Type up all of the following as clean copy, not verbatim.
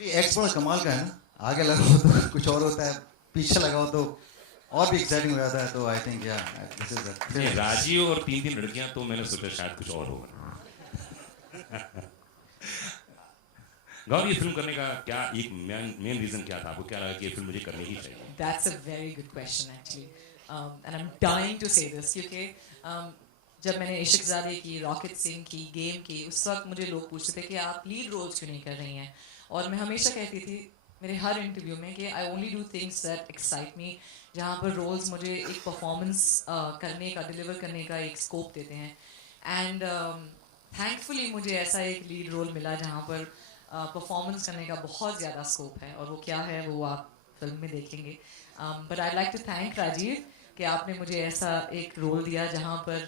X बड़ा कमाल का है ना, आगे लगाओ तो कुछ और होता है, पीछे लगाओ तो और भी एक्साइटिंग हो जाता है। तो आई थिंक या दिस इज राजीव और तीन तीन लड़कियां, तो मैंने सोचा शायद कुछ और होगा। गौर, ये फिल्म करने का क्या एक मेन रीजन क्या था? आपको क्या लगा कि ये फिल्म मुझे करनी ही चाहिए? That's a very good question actually, and I'm dying to say this क्योंकि जब मैंने इश्क ज़ादे की, रॉकेट सिंह की, गेम की, उस वक्त मुझे लोग पूछते थे कि आप लीड रोल्स क्यों नहीं कर रही हैं, और मैं हमेशा कहती थी मेरे हर इंटरव्यू में कि I only do things that excite me, जहाँ पर रोल्स मुझे एक परफॉर्मेंस करने का, डिलीवर करने का एक स्कोप देते हैं। एंड थैंकफुली मुझे ऐसा एक लीड रोल मिला जहाँ पर परफॉर्मेंस करने का बहुत ज़्यादा स्कोप है, और वो क्या है वो आप फिल्म में देखेंगे। But I like to thank Rajeev कि आपने मुझे ऐसा एक रोल दिया जहाँ पर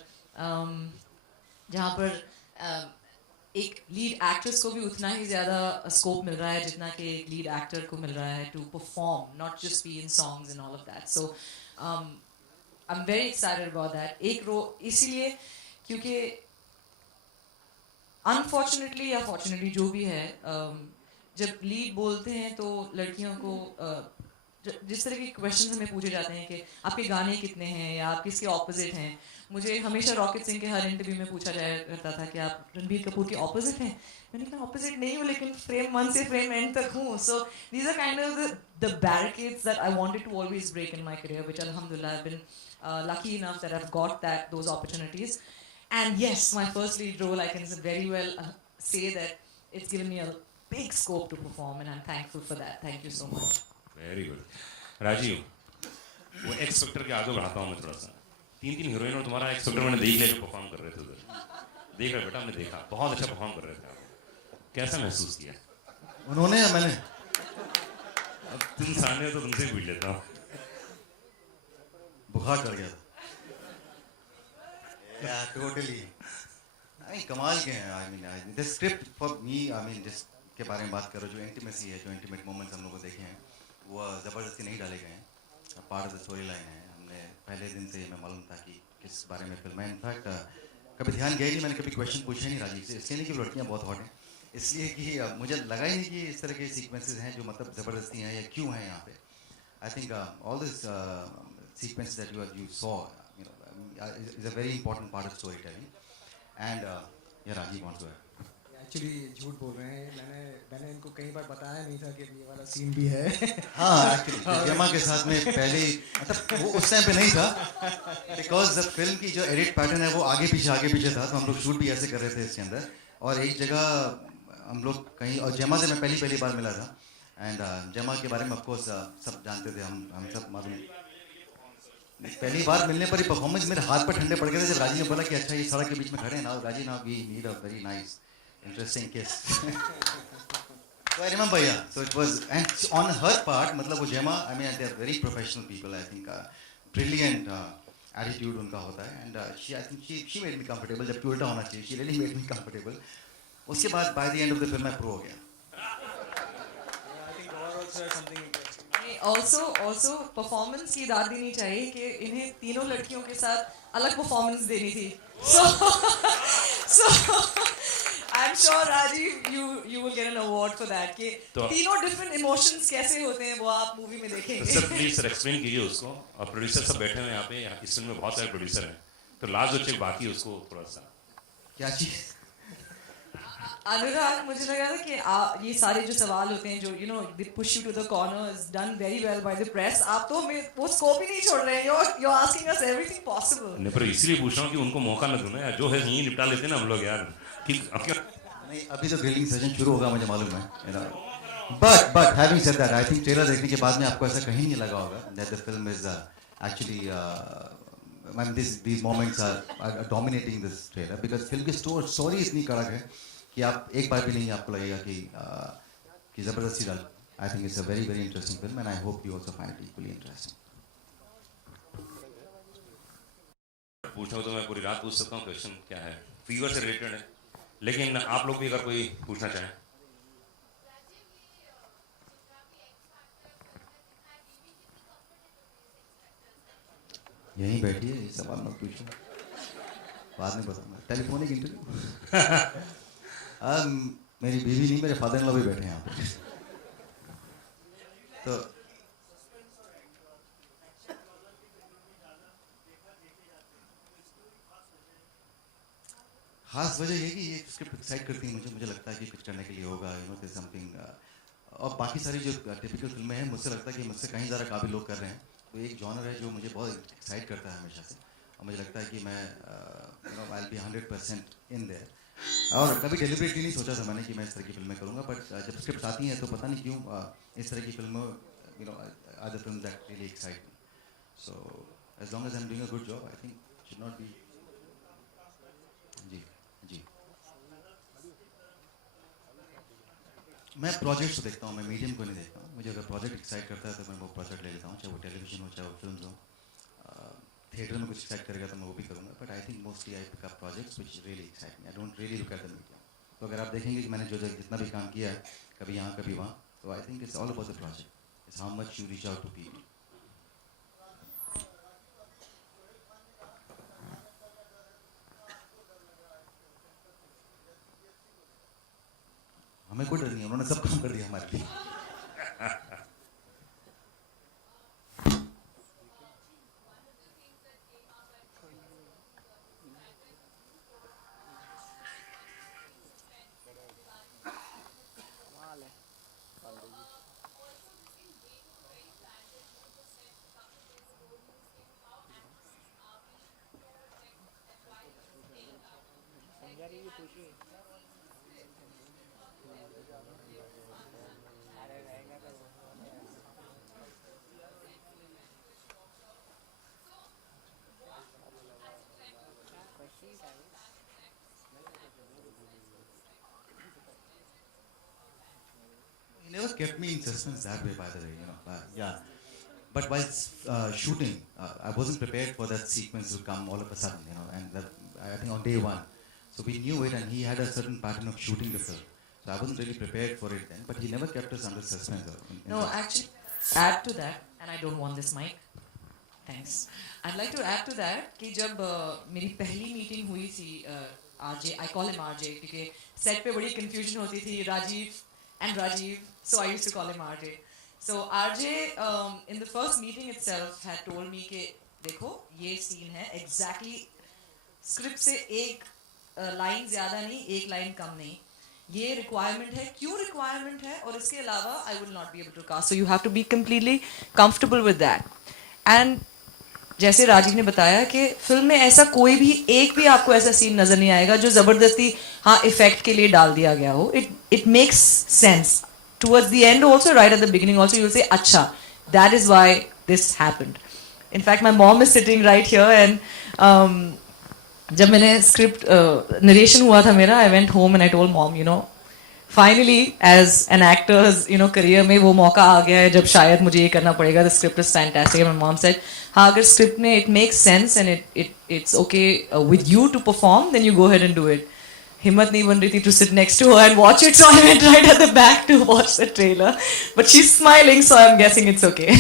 एक लीड एक्ट्रेस को भी उतना ही ज़्यादा स्कोप मिल रहा है जितना कि एक लीड एक्टर को मिल रहा है to perform, not just be in songs and all of that. So I am very excited about that. एक रोल इसीलिए क्योंकि अनफॉर्चुनेटली या फॉर्चुनेटली जो भी है, जब लीड बोलते हैं तो लड़कियों को जिस तरह के क्वेश्चन हमें पूछे जाते हैं कि आपके गाने कितने हैं या आप किसके ऑपोजिट हैं। मुझे हमेशा रॉकेट सिंह के हर इंटरव्यू में पूछा जाया करता था कि आप रणबीर कपूर के ऑपोजिट हैं। मैंने कहा ऑपोजिट नहीं हूँ, लेकिन फ्रेम 1 से फ्रेम एंड तक हूँ। So these are kind of the barricades that I wanted to always break in my career, which अल्हम्दुलिल्लाह I have been lucky enough that I've got those opportunities. And yes, my first lead role, I can very well say that it's given me a big scope to perform, and I'm thankful for that. Thank you so much. Very good. Rajeev, वो X factor के आगे बढ़ाता हूँ मैं थोड़ा सा। तीन तीन हीरोइन और तुम्हारा एक्स फैक्टर मैंने देख लिया जो परफॉर्म कर रहे थे उधर। देख रहे बेटा, हमने देखा बहुत अच्छा परफॉर्म कर रहे थे आप। कैसा महसूस किया? उन्होंने या मैंने? अब तुम सामने हो तो तुमसे पूछ लेता हूँ। बुखार चढ़ गया था। Yeah, totally. I mean, कमाल के हैं। I mean, the script for me, I mean, जिसके बारे में बात करो, जो इंटीमेसी है, जो इंटीमेट मोमेंट्स हम लोगों को देखे हैं, वो ज़बरदस्ती नहीं डाले गए हैं। Part of the story line है। हमने पहले दिन से हमें मालूम था कि किस बारे में फिल्म है। इनफैक्ट कभी ध्यान गया ही नहीं, मैंने कभी क्वेश्चन पूछे नहीं राजीव से, इसलिए नहीं कि लड़कियाँ बहुत हॉट हैं, इसलिए कि मुझे लगा ही नहीं कि इस तरह के सीक्वेंसेज हैं जो मतलब ज़बरदस्ती हैं या क्यों हैं यहाँ पे। I think all this sequences that you saw, you know, is a very important part of storytelling. And yeah, Rajeev wants to add. Actually झूठ बोल रहे हैं, मैंने इनको कई बार बताया नहीं था कि ये वाला सीन भी है। हाँ, एक्चुअली जमा के साथ में पहले मतलब वो उस टाइम पे नहीं था, बिकॉज द फिल्म की जो एडिट पैटर्न है वो आगे पीछे था, तो हम लोग शूट भी ऐसे कर रहे थे इसके अंदर। और एक जगह हम लोग कहीं, और जमा से मैं पहली बार मिला था, एंड जमा के बारे में ऑफकोर्स सब जानते थे, हम सब मालूम। पहली बार मिलने पर ही परफॉर्मेंस मेरे हाथ पर ठंडे पड़ गए थे जब राजी ने बोला कि अच्छा ये सड़क के बीच में खड़े हैं ना राजी, ना we need a very nice interesting kiss. So I remember, yeah. So it was, and on her part, मतलब वो जेमा, I mean they are very professional people. I think brilliant attitude उनका होता है, and I think she made me comfortable. जबकि उल्टा होना चाहिए, she really made me comfortable. उसके बाद by the end of the film मैं pro हो गया। I think Gauhar also has something interesting. Also performance की दाद देनी चाहिए कि इन्हें तीनों लड़कियों के साथ अलग परफॉर्मेंस देनी थी। So I'm sure Rajeev, you will get an award for that कि तीनों डिफरेंट इमोशंस कैसे होते हैं वो आप मूवी में देखेंगे। तो सर प्लीज सर एक्सप्लेन कीजिए उसको। और प्रोड्यूसर सब बैठे हुए हैं यहाँ पे, इस फिल्म में बहुत सारे प्रोड्यूसर हैं, तो लास्ट जो चेक बाकी है उसको थोड़ा सा। क्या चीज़? अनुराग, मुझे लगा था कि ये सारे जो सवाल होते हैं जो you know they push you to the corner is done very well by the press, आप तो वो स्कोप ही नहीं छोड़ रहे हैं। You are asking us everything possible. नहीं, पर इसलिए पूछ रहा हूँ कि उनको मौका न दूं ना यार, जो है यहीं निपटा लेते हैं ना हम लोग यार। ठीक नहीं, अभी तो ग्रिलिंग सेशन शुरू होगा, मुझे मालूम है। But having said that, I think trailer देखने के बाद में आपको ऐसा कहीं नहीं लगा होगा that the film is actually I mean these moments are dominating this trailer, because film की स्टोरी इतनी कड़क है कि आप एक बार भी नहीं आपको लगेगा कि ज़बरदस्ती डाल। आई think it's a very very interesting film, and I hope you also find it equally interesting. पूछना हो तो मैं पूरी रात पूछ सकता हूँ, क्वेश्चन क्या है फीवर से रिलेटेड है, लेकिन आप लोग भी अगर कोई पूछना चाहें। यहीं बैठिए, ये सवाल मत पूछो, बाद में बताऊंगा। Telephonic interview. मेरी बीवी नहीं, मेरे फादर इन लॉ भी बैठे हैं यहाँ पे। तो खास वजह ये कि ये स्क्रिप्ट एक्साइट करती है मुझे लगता है कि कुछ करने के लिए होगा, यू नो, देयर समथिंग। और बाकी सारी जो टिपिकल फिल्में हैं, मुझसे लगता है कि मुझसे कहीं ज़्यादा काबिल लोग कर रहे हैं। तो एक जॉनर है जो मुझे बहुत एक्साइट करता है हमेशा से, और मुझे लगता है कि मैं you know I will be 100% in their. और कभी डेलिबरेटली नहीं सोचा था मैंने कि मैं इस तरह की फिल्में करूँगा, बट जब स्क्रिप्ट आती हैं तो पता नहीं क्यों इस तरह की फिल्मों, you know, are the films that really excite me. So as long as I am doing a good job, I think should not be. जी जी, मैं प्रोजेक्ट्स देखता हूँ, मैं मीडियम को नहीं देखता हूँ। मुझे अगर प्रोजेक्ट एक्साइट करता है तो मैं वो प्रोजेक्ट ले लेता हूँ, चाहे वो टेलीविजन हो चाहे वो फिल्म हो। थिएटर में कुछ एक्साइट करेगा तो मैं वो भी करूँगा, but I think mostly I pick up projects which really excite me. I don't really look at the medium. तो अगर आप देखेंगे कि मैंने जो जितना भी काम किया है, कभी यहाँ कभी वहाँ, तो I think it's all about the project, it's how much you reach out to people. हमें कोई डर नहीं है, उन्होंने सब काम कर दिया हमारे लिए। He never kept me in suspense that way, by the way, you know. Yeah. But while shooting, I wasn't prepared for that sequence to come all of a sudden, you know, and that, I think on day one. So we knew it, and he had a certain pattern of shooting the film. So I wasn't really prepared for it then, but he never kept us under suspense. No, actually, add to that, and I don't want this mic. Thanks. I'd like to add to that कि जब मेरी पहली meeting हुई थी RJ, I call him RJ क्योंकि set पे बड़ी confusion होती थी, Rajeev, so I used to call him RJ. So RJ in the first meeting itself had told me कि देखो ये scene है exactly script से एक लाइन ज़्यादा नहीं, एक लाइन कम नहीं, ये requirement है, क्यों requirement है, और इसके अलावा I will not be able to cast. So you have to be completely comfortable with that. And जैसे राजीव ने बताया कि फिल्म में ऐसा कोई भी एक भी आपको ऐसा सीन नजर नहीं आएगा जो जबरदस्ती हाँ इफेक्ट के लिए डाल दिया गया हो. It makes sense towards the end also, right at the beginning also you will say अच्छा that is why this happened. In fact my mom is sitting right here and जब मैंने स्क्रिप्ट नरेशन हुआ था मेरा, I went home and I told mom, you know, finally as an actors you know career में वो मौका आ गया है जब शायद मुझे ये करना पड़ेगा. The script is fantastic. My mom said हाँ अगर स्क्रिप्ट में it makes sense and it's okay with you to perform then you go ahead and do it. हिम्मत नहीं बन रही थी to sit next to her and watch it, so I went right at the back to watch the trailer, but she is smiling so I am guessing it's okay.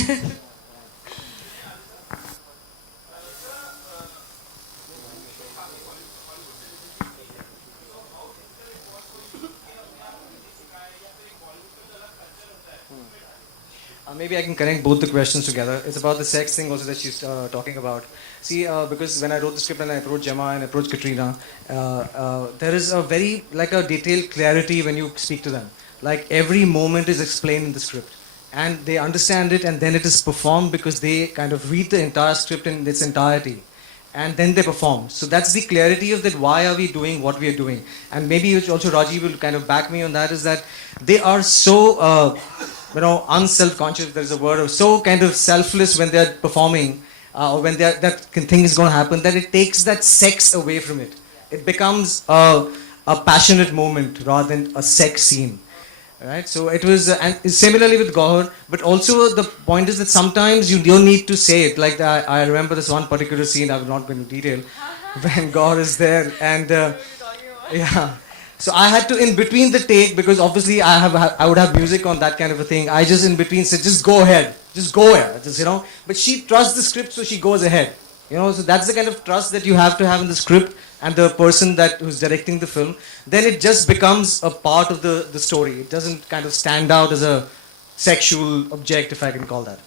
Maybe I can connect both the questions together. It's about the sex thing also that she's talking about. See, because when I wrote the script and I approached Gemma and approached Katrina, there is a very, like a detailed clarity when you speak to them. Like every moment is explained in the script. And they understand it and then it is performed because they kind of read the entire script in its entirety. And then they perform. So that's the clarity of that why are we doing what we are doing. And maybe also Rajeev will kind of back me on that, is that they are so... you know, unself-conscious, there is a word, of so kind of selfless when they are performing, or when they are, that thing is going to happen, that it takes that sex away from it. It becomes a passionate moment rather than a sex scene, right? So it was, and similarly with Gauhar, but also the point is that sometimes you don't need to say it. Like I remember this one particular scene, I will not go into detail, when Gauhar is there, and yeah. So I had to, in between the take, because obviously I would have music on that kind of a thing. I just in between said, just go ahead, just you know. But she trusts the script, so she goes ahead. You know, so that's the kind of trust that you have to have in the script and the person who's directing the film. Then it just becomes a part of the story. It doesn't kind of stand out as a sexual object, if I can call that.